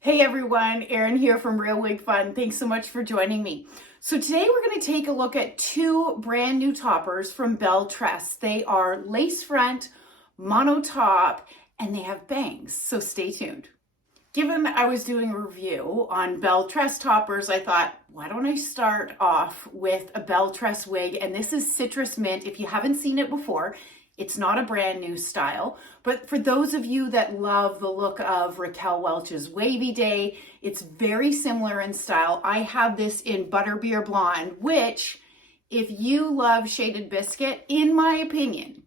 Hey everyone, Erynn here from Real Wig Fun. Thanks so much for joining me. So today we're going to take a look at two brand new toppers from BelleTress. They are lace front, mono top, and they have bangs. So stay tuned. Given I was doing a review on BelleTress toppers, I thought, why don't I start off with a BelleTress wig? And this is Citrus Mint. If you haven't seen it before, it's not a brand new style, but for those of you that love the look of Raquel Welch's Wavy Day, it's very similar in style. I have this in Butterbeer Blonde, which, if you love Shaded Biscuit, in my opinion,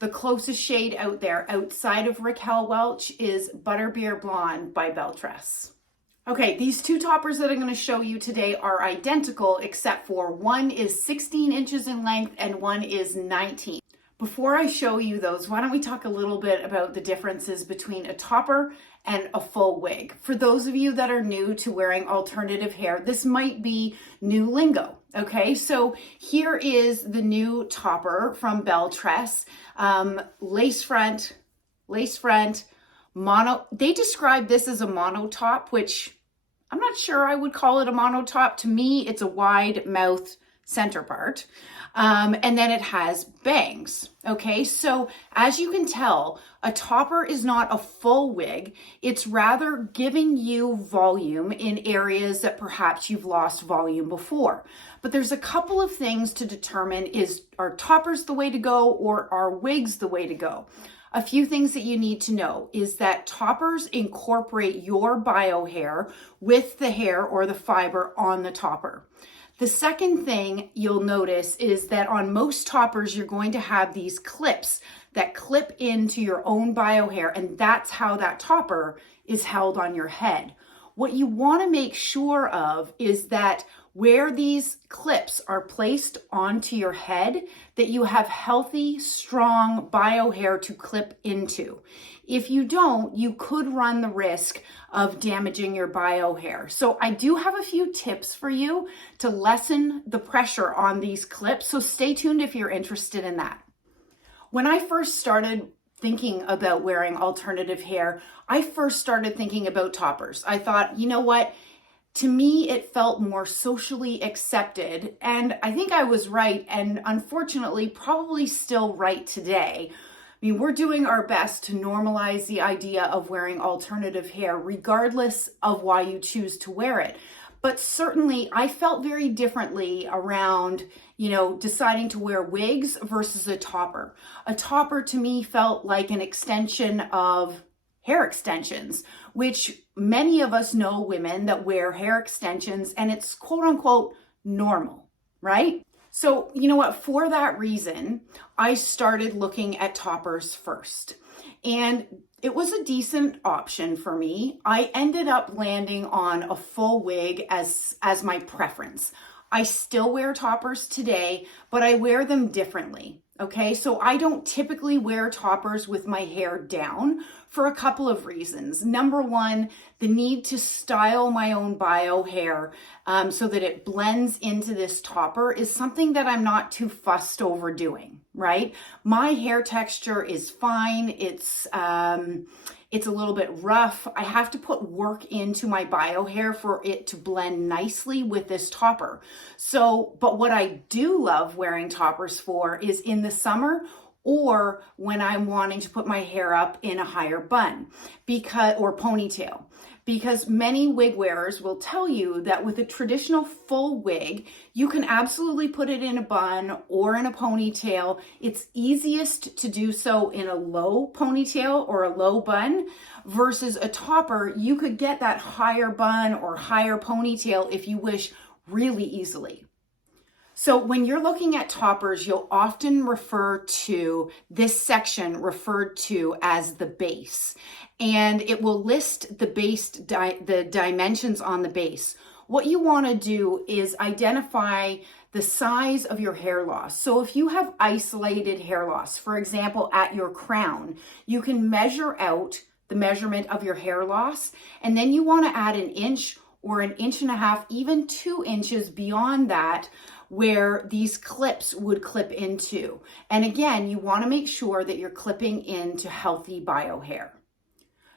the closest shade out there outside of Raquel Welch is Butterbeer Blonde by BelleTress. Okay, these two toppers that I'm going to show you today are identical, except for one is 16 inches in length and one is 19. Before I show you those, why don't we talk a little bit about the differences between a topper and a full wig. For those of you that are new to wearing alternative hair, this might be new lingo, okay? So here is the new topper from BelleTress, lace front, mono. They describe this as a mono top, which I'm not sure I would call it a mono top. To me, it's a wide mouth center part. And then it has bangs. Okay, so as you can tell, a topper is not a full wig. It's rather giving you volume in areas that perhaps you've lost volume before. But there's a couple of things to determine: are toppers the way to go, or are wigs the way to go? A few things that you need to know is that toppers incorporate your bio hair with the hair or the fiber on the topper. The second thing you'll notice is that on most toppers, you're going to have these clips that clip into your own bio hair, and that's how that topper is held on your head. What you want to make sure of is that where these clips are placed onto your head, that you have healthy, strong bio hair to clip into. If you don't, you could run the risk of damaging your bio hair. So I do have a few tips for you to lessen the pressure on these clips. So stay tuned if you're interested in that. When I first started thinking about wearing alternative hair, I first started thinking about toppers. I thought, you know what? To me, it felt more socially accepted. And I think I was right, and unfortunately, probably still right today. I mean, we're doing our best to normalize the idea of wearing alternative hair, regardless of why you choose to wear it. But certainly, I felt very differently around, deciding to wear wigs versus a topper. A topper to me felt like an extension of hair extensions, which many of us know women that wear hair extensions, and it's quote unquote normal, right? So, you know what? For that reason, I started looking at toppers first. And it was a decent option for me. I ended up landing on a full wig as my preference. I still wear toppers today, but I wear them differently. Okay, so I don't typically wear toppers with my hair down for a couple of reasons. Number one, the need to style my own bio hair so that it blends into this topper is something that I'm not too fussed over doing, right? My hair texture is fine. It's a little bit rough. I have to put work into my bio hair for it to blend nicely with this topper. But what I do love wearing toppers for is in the summer, or when I'm wanting to put my hair up in a higher bun or ponytail. Because many wig wearers will tell you that with a traditional full wig, you can absolutely put it in a bun or in a ponytail. It's easiest to do so in a low ponytail or a low bun versus a topper. You could get that higher bun or higher ponytail if you wish really easily. So when you're looking at toppers, you'll often refer to this section referred to as the base, and it will list the dimensions on the base. What you want to do is identify the size of your hair loss. So if you have isolated hair loss, for example, at your crown, you can measure out the measurement of your hair loss, and then you want to add an inch or an inch and a half, even 2 inches beyond that, where these clips would clip into. And again, you want to make sure that you're clipping into healthy bio hair.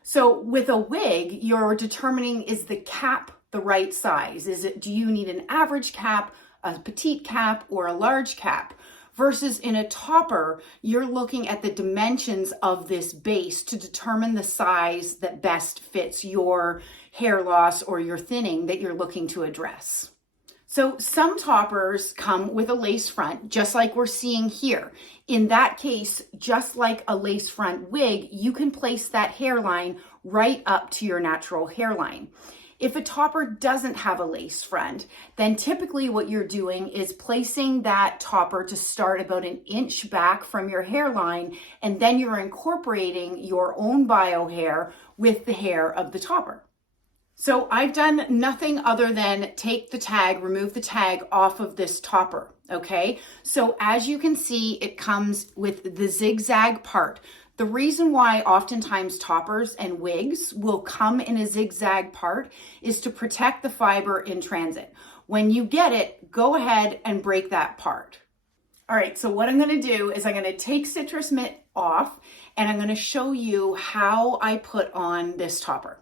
So with a wig, you're determining, is the cap the right size? Do you need an average cap, a petite cap, or a large cap? Versus in a topper, you're looking at the dimensions of this base to determine the size that best fits your hair loss or your thinning that you're looking to address. So some toppers come with a lace front, just like we're seeing here. In that case, just like a lace front wig, you can place that hairline right up to your natural hairline. If a topper doesn't have a lace front, then typically what you're doing is placing that topper to start about an inch back from your hairline, and then you're incorporating your own bio hair with the hair of the topper. So I've done nothing other than take the tag, remove the tag off of this topper, okay? So as you can see, it comes with the zigzag part. The reason why oftentimes toppers and wigs will come in a zigzag part is to protect the fiber in transit. When you get it, go ahead and break that part. All right, so what I'm gonna do is I'm gonna take citrus mitt off and I'm gonna show you how I put on this topper.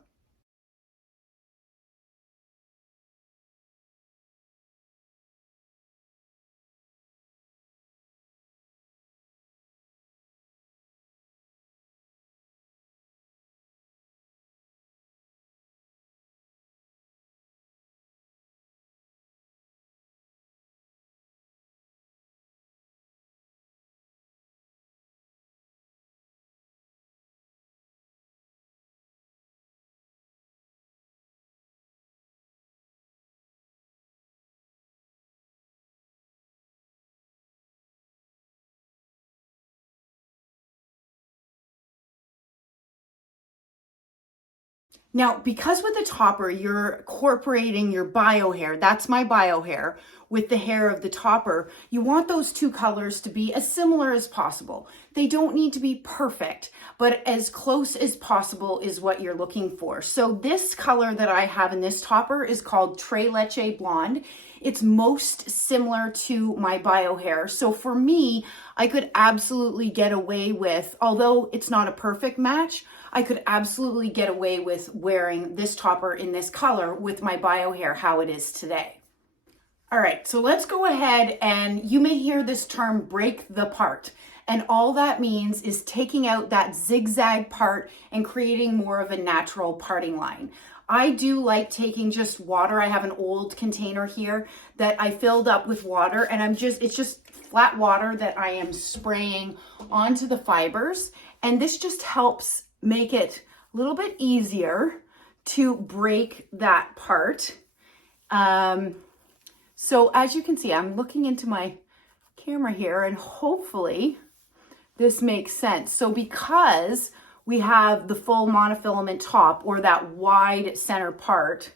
Now, because with the topper, you're incorporating your bio hair, that's my bio hair, with the hair of the topper, you want those two colors to be as similar as possible. They don't need to be perfect, but as close as possible is what you're looking for. So this color that I have in this topper is called Tres Leches Blonde. It's most similar to my bio hair. So for me, I could absolutely get away with, although it's not a perfect match, I could absolutely get away with wearing this topper in this color with my bio hair how it is today. All right, so let's go ahead, and you may hear this term break the part. And all that means is taking out that zigzag part and creating more of a natural parting line. I do like taking just water. I have an old container here that I filled up with water, and it's just flat water that I am spraying onto the fibers. And this just helps make it a little bit easier to break that part. So as you can see, I'm looking into my camera here, and hopefully this makes sense. So because we have the full monofilament top, or that wide center part,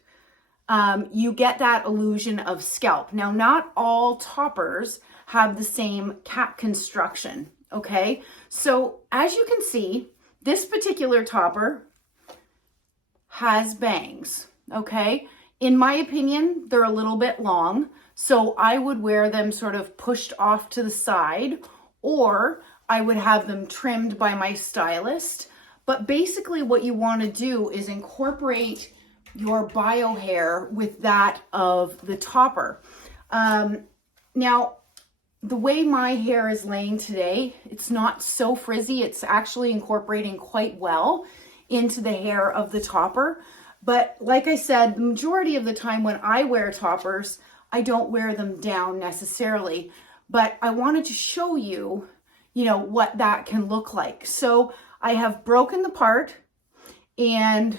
you get that illusion of scalp. Now, not all toppers have the same cap construction, okay? So as you can see, this particular topper has bangs, okay? In my opinion, they're a little bit long, so I would wear them sort of pushed off to the side, or I would have them trimmed by my stylist. But basically what you want to do is incorporate your bio hair with that of the topper. Now, the way my hair is laying today, it's not so frizzy. It's actually incorporating quite well into the hair of the topper. But like I said, the majority of the time when I wear toppers, I don't wear them down necessarily. But I wanted to show you, what that can look like. So I have broken the part, and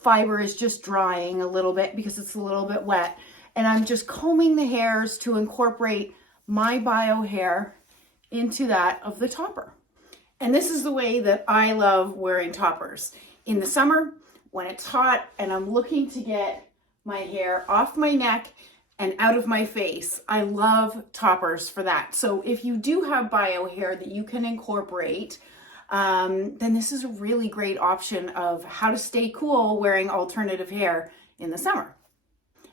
fiber is just drying a little bit because it's a little bit wet. And I'm just combing the hairs to incorporate my bio hair into that of the topper. And this is the way that I love wearing toppers. In the summer, when it's hot and I'm looking to get my hair off my neck and out of my face, I love toppers for that. So if you do have bio hair that you can incorporate, then this is a really great option of how to stay cool wearing alternative hair in the summer.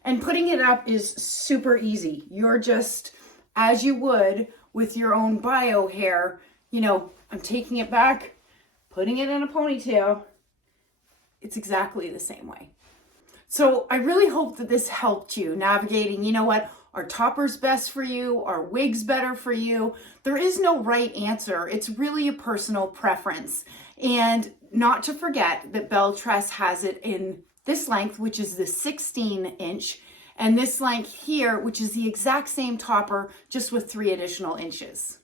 And putting it up is super easy. You're just, as you would with your own bio hair, I'm taking it back, putting it in a ponytail, it's exactly the same way. So I really hope that this helped you navigating, you know what, are toppers best for you? Are wigs better for you? There is no right answer. It's really a personal preference. And not to forget that BelleTress has it in this length, which is the 16-inch, and this length here, which is the exact same topper, just with 3 additional inches.